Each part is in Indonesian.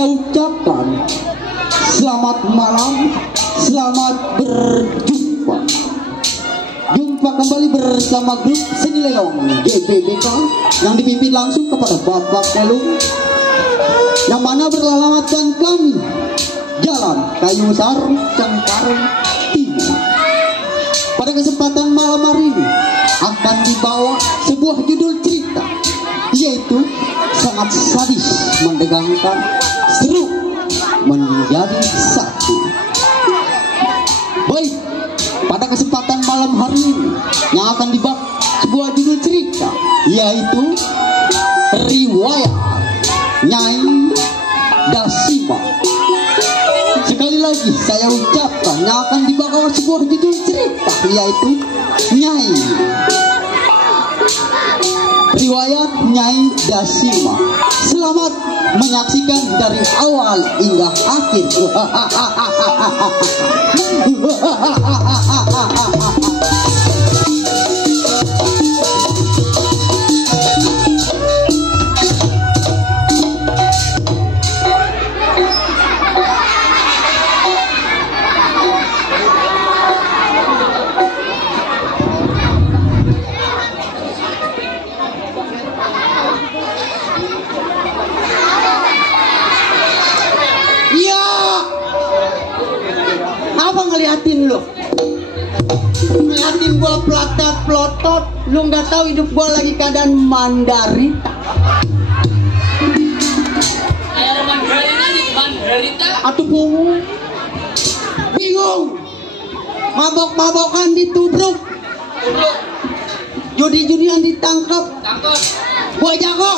saya ucapkan selamat malam, selamat berjumpa. Jumpa kembali bersama grup Seni Leong GBBK yang dipimpin langsung kepada Bapak Kelung, yang mana beralamatkan kami Jalan Kayu Besar, Cengkareng Timur. Pada kesempatan malam hari ini akan dibawa sebuah judul cerita, yaitu sangat sadis, mendegangkan, seru, menjadi satu. Baik, pada kesempatan malam hari ini yang akan dibawa sebuah judul cerita, yaitu Riwayat Nyai Dasima. Sekali lagi saya ucapkan yang akan dibawa sebuah judul cerita, yaitu Nyai Riwayat Nyai Dasima. Selamat menyaksikan dari awal hingga akhir. Ngeliatin lo, ngeliatin gua plotot, lu nggak tahu hidup gua lagi keadaan mandarita. Kayak mandarita. Atuh bingung, mabok-mabokan ditubruk, judi-judian ditangkap. Gua jago,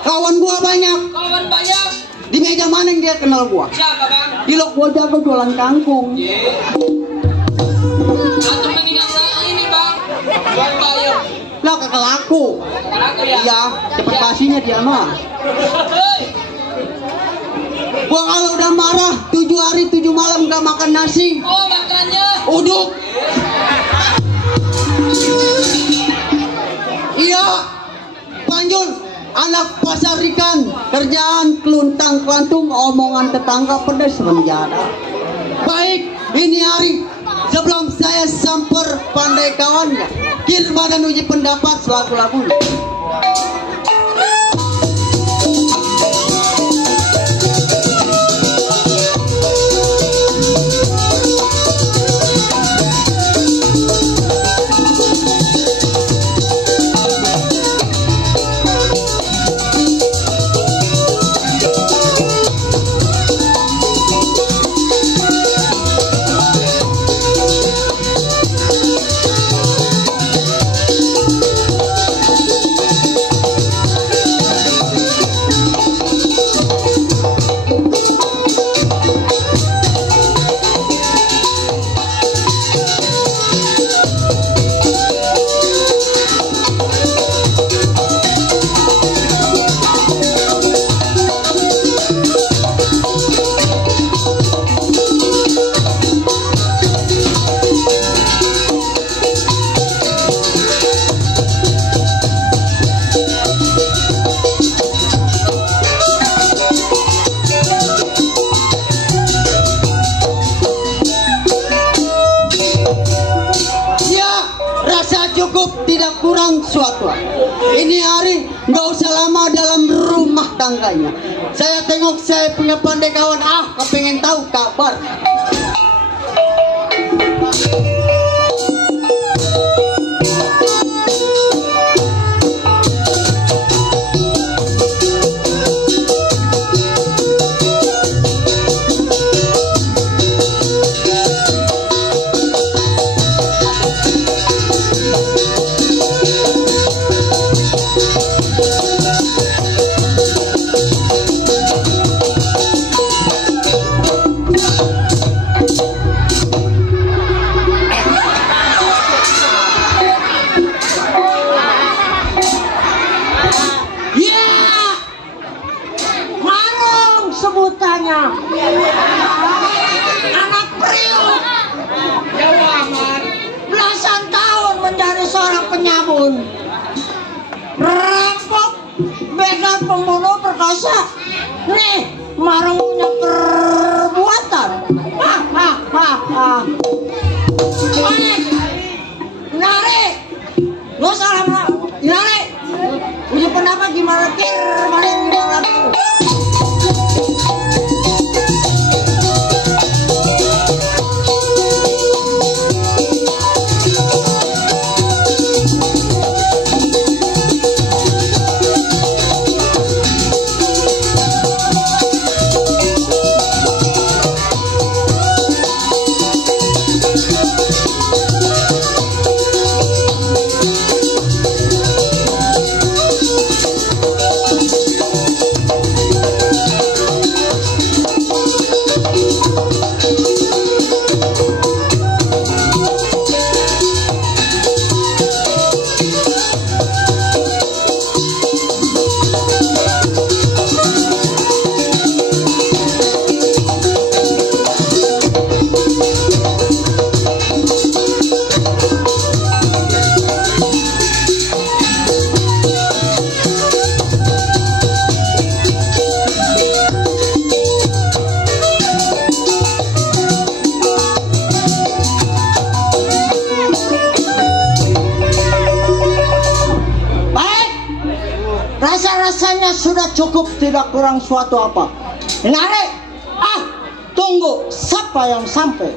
kawan gua banyak. Di meja mana yang dia kenal gua? Siapa bang? Di lok gua jago jualan kangkung. Atau meninggal ini bang? Jual bayam. Lah kagak laku. Ya? Iya, cepet kasihnya dia mah. Gua kalau udah marah 7 hari 7 malam gak makan nasi. Oh makannya? Uduk. Iya, Panjul, anak pasar ikan, kerjaan keluntang kelantung, omongan tetangga pedas penjara. Baik, ini hari sebelum saya samper pandai kawannya, Kirba dan uji pendapat selaku lagu. Tidak kurang suatu. Ini hari nggak usah lama dalam rumah tangganya. Saya tengok saya punya pandai kawan, kepengen tahu kabar. Anak priuk belasan tahun menjadi seorang penyabun, rampok, begal, pembunuh, perkosa. Nih marang punya perbuatan. Nari, lo salah lah. Nari, punya pendapat gimana kir? Mana yang gimana? Rasa-rasanya sudah cukup, tidak kurang suatu apa. Nari, tunggu siapa yang sampai.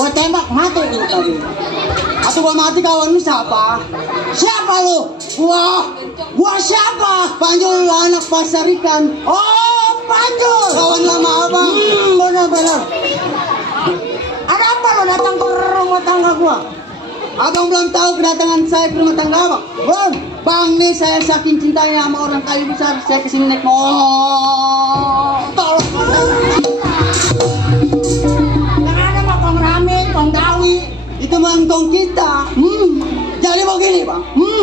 Gua tembak mati lu tadi. Atau gua mati kawan lu siapa? Siapa lu? Gua siapa? Panjul lu anak pasar ikan. Oh, Panjul. Kawan lama abang. Benar-benar. Ada apa lu datang ke rumah tangga gua? Abang belum tahu kedatangan saya ke rumah tangga abang. Belum. Bang nih saya saking cintanya sama orang kaya besar, saya kesini naik motor. Tolong. Yang ada mah kong Ramin, kong Dawi. Itu mangkong kita. Jadi begini bang.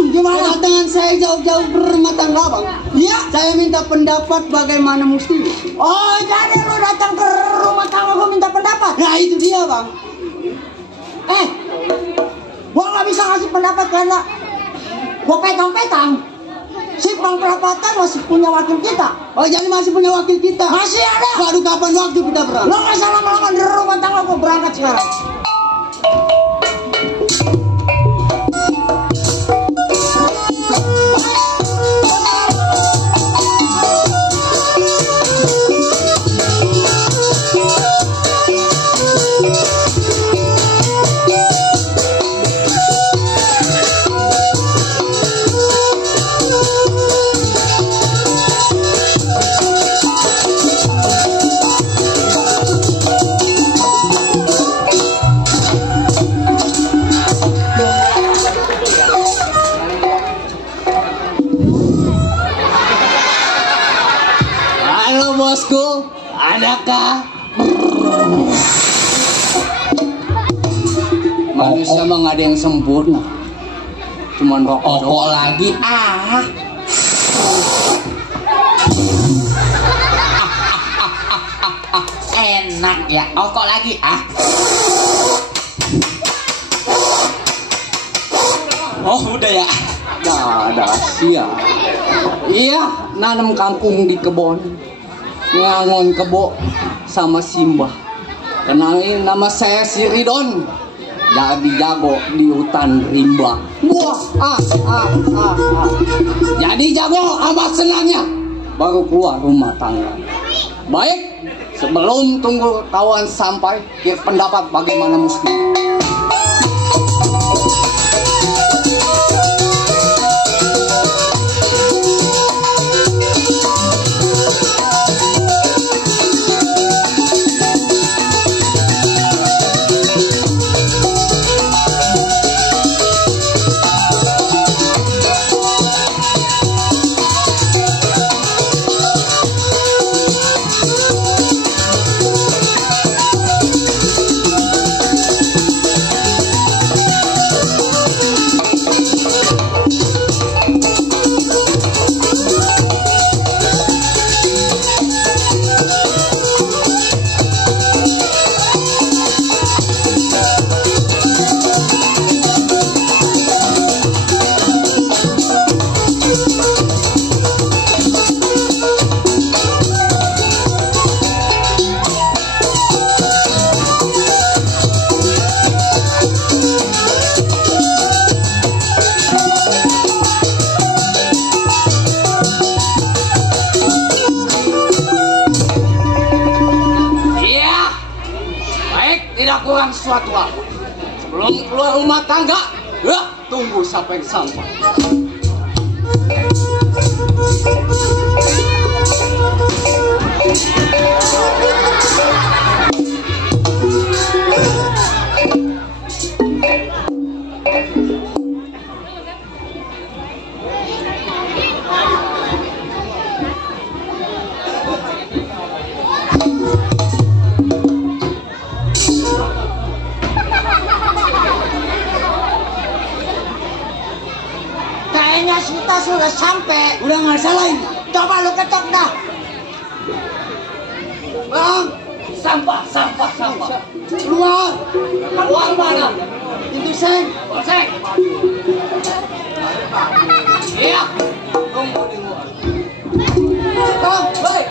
Gimana? Kedatangan saya jauh-jauh berumah tangga bang. Iya. Saya minta pendapat bagaimana mesti. Oh jadi lu datang ke rumah tangga gua minta pendapat? Nah itu dia bang. Gua nggak bisa ngasih pendapat karena gua petang-petang. Si Bang Perapatan masih punya wakil kita. Oh jadi masih punya wakil kita? Masih ada. Waduh kapan waktu kita berangkat? Lo nggak usah lama-lama di rumah tangga gua berangkat sekarang. neraka. Manusia mah nggak ada yang sempurna. Cuman rokok lagi. Enak ya, rokok lagi. Oh udah ya. Dah siap. Iya, nanam kangkung di kebon, ngangon kebo sama Simbah. Kenalin, nama saya si Ridon. Jadi jago di hutan rimba. Wah, Jadi jago amat senangnya. Baru keluar rumah tangga. Baik, sebelum tunggu kawan sampai, kira pendapat bagaimana mesti. Tidak kurang suatu hal. Sebelum keluar rumah tangga, tunggu sampai. Kayaknya kita sudah sampai. Udah nggak salah ini. Coba lu ketok dah. Bang, sampah. Keluar mana? Itu seng. Iya. Tunggu di luar. Bang, baik.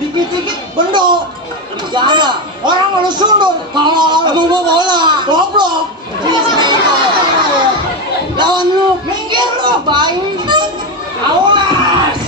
Dikit-dikit bendo. Jangan. Orang lu sundul. Kalau Kamu mau bola. goblok. Lawan lu. Minggir lu, baik. Awas.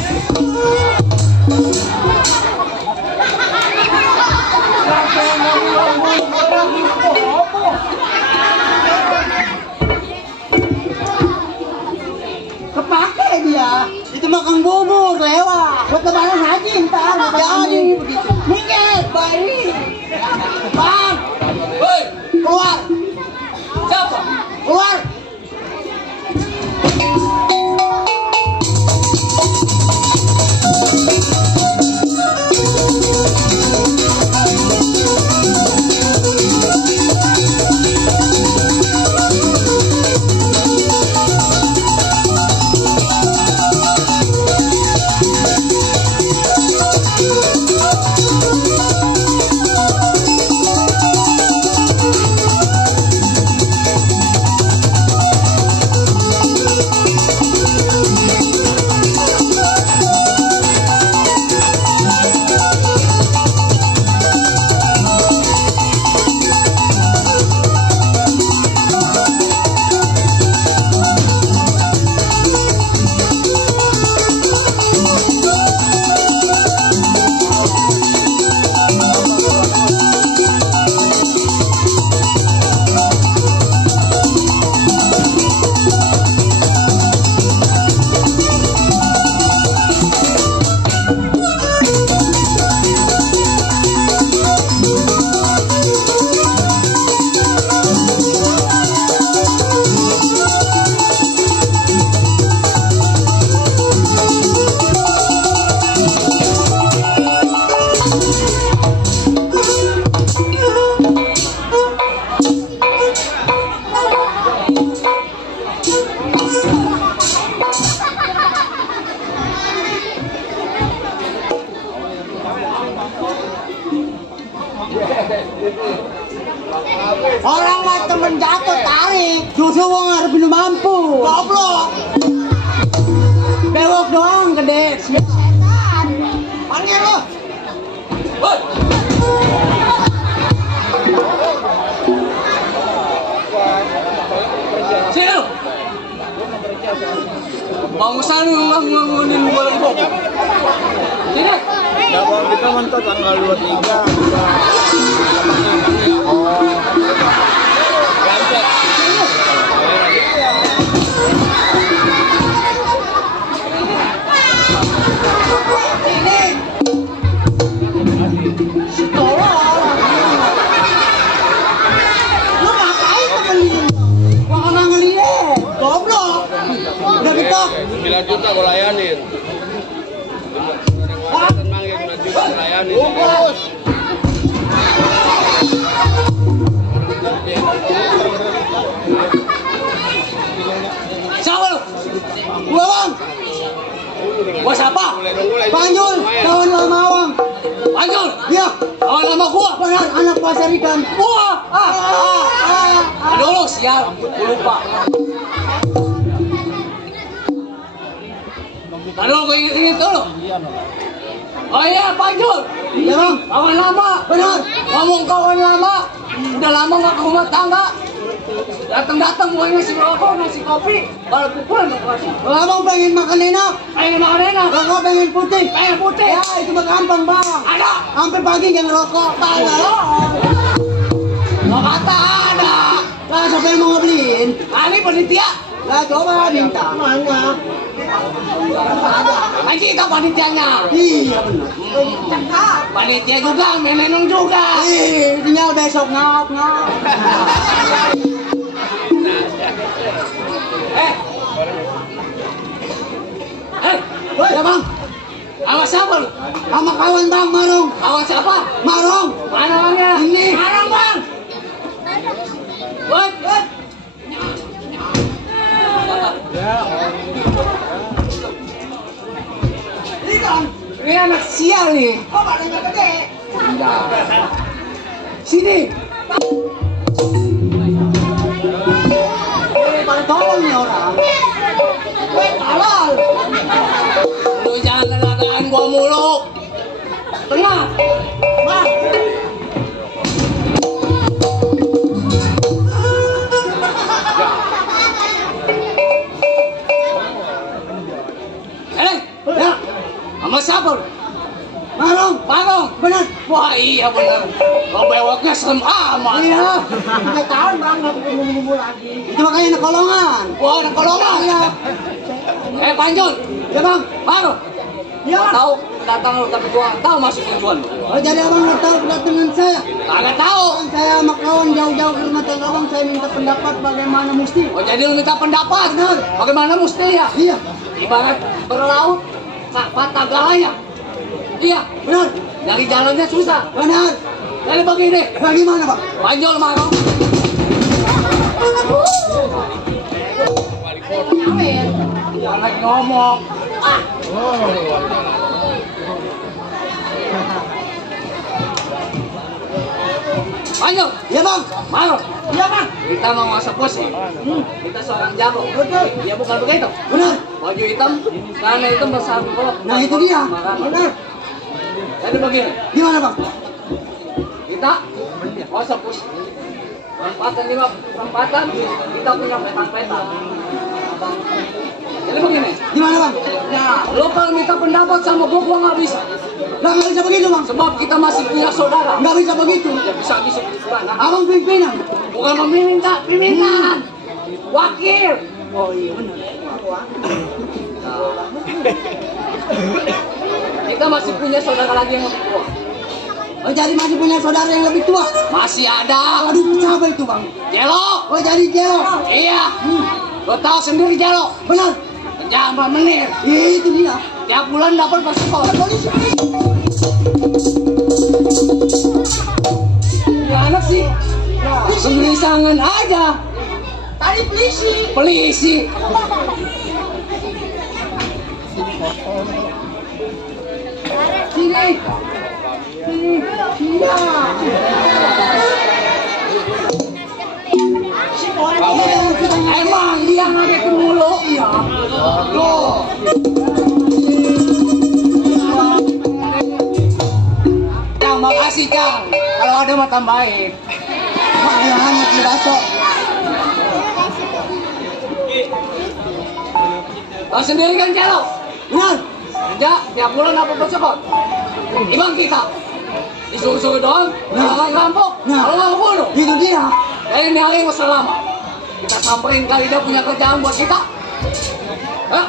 makan bubur lewat. Buat lebaran haji ntar. Jadi begitu. Minggir, baik. Bang. Hei, Keluar. siapa? Keluar. Orang mah temen jatuh tarik, justru wong harus belum mampu. Goblok. Bewok doang gede. Setan. Panggil lo. Hei, sini lu. Mau kesana ngomongin bola di bawah. Sini. Dapat kita mantap tanggal 23. Lu ngapain temen ini? Gua kena ngeliat. Goblok. Udah gitu. 9 juta gue layanin. Tenang ya 9 juta layanin. Bungkus. Siapa lu? Gua bang. Gua siapa? Panjul. Kawan lama awang. Panjul. Iya. Kawan sama gua. Benar anak pasar ikan. Gua. Aduh lu sial. Gua lupa. Aduh gua inget dulu. Oh iya Panjul. Iya bang. Kawan lama. Benar. Ngomong kawan lama. Udah lama gak ke rumah tangga. Datang-datang mau ngasih rokok, ngasih kopi. Kalau pukulan mau kasih. Abang pengen makan enak. Pengen makan enak. Rokok pengen putih. Pengen putih. Ya itu mah gampang bang. Ada. Sampai pagi gak ngerokok. Ada. Mau kata ada. Lah siapa yang mau ngebeliin? Ini panitia. Lah coba minta. Mana? Lagi kita panitianya. Iya benar. Panitia juga, menenong juga. Tinggal besok ngap. Ya bang. Sama siapa lu? Sama kawan bang Marung. Kawan siapa? Marung. Mana orangnya? Ini. Marung bang. Wait. Ini anak sial nih. Oh badannya gede. Enggak. Sini. Pada tolong nih orang. Halal. Lu jangan lelagaan gua mulu. Tengah. Bang. Ya. Sama siapa lu? Marung. Marung. Benar. Wah iya bener. Lo bewoknya serem amat. Iya. 3 tahun bang nggak bumbu lagi. Itu makanya anak kolongan. Wah anak kolongan. Iya. Panjul. Ya bang. Baru. Ya. Tahu datang lu tapi gua tahu masuk tujuan. Oh jadi abang nggak tahu kedatangan saya? Kagak tahu. Kan saya sama kawan jauh-jauh ke rumah tangga abang, saya minta pendapat bagaimana mesti. Oh jadi lu minta pendapat? Benar. Bagaimana mesti ya? Iya. Ibarat berlaut, patah galanya. Iya, Benar. dari jalannya susah. Benar. Jadi begini, Bagaimana bang? Panjul marah. Jangan ngomong. Panjul, Ya bang. marah. Iya bang. Kita mau masuk posisi. Kita seorang jago. Betul. Ya bukan begitu. Benar. Baju hitam, karena itu bersatu kolok. Nah itu dia. Benar. Jadi begini, Gimana bang? kita masuk posisi. Perempatan, kita punya peta-peta. Jadi begini, Gimana bang? lo kalau minta pendapat sama gua nggak bisa. Lah nggak bisa begitu bang. Sebab kita masih punya saudara. Nggak bisa begitu. Ya bisa gimana? Abang pimpinan. Bukan pimpinan, wakil. Oh iya benar. Kita masih punya saudara lagi yang lebih tua. Oh jadi masih punya saudara yang lebih tua? Masih ada. Aduh siapa itu bang? Jelo. Oh jadi Jelo. Iya. Lo tahu sendiri Jelo. Benar. Jangan menir. Itu dia. Tiap bulan dapat paspor. Ya anak sih. Pengelisangan aja. Tadi Polisi. Sini. Emang dia ngagetin mulu. Iya. Loh. Cang, makasih Cang. Kalau ada mah tambahin. Makanya hangat di baso. Tahu sendiri kan Jelo? Benar. Kerja tiap bulan dapat paspor. Ibang kita. Disuruh-suruh doang, jangan rampok, kalau nggak bunuh. Itu dia. Jadi ini hari yang selama. Kita samperin kali dia punya kerjaan buat kita. Hah?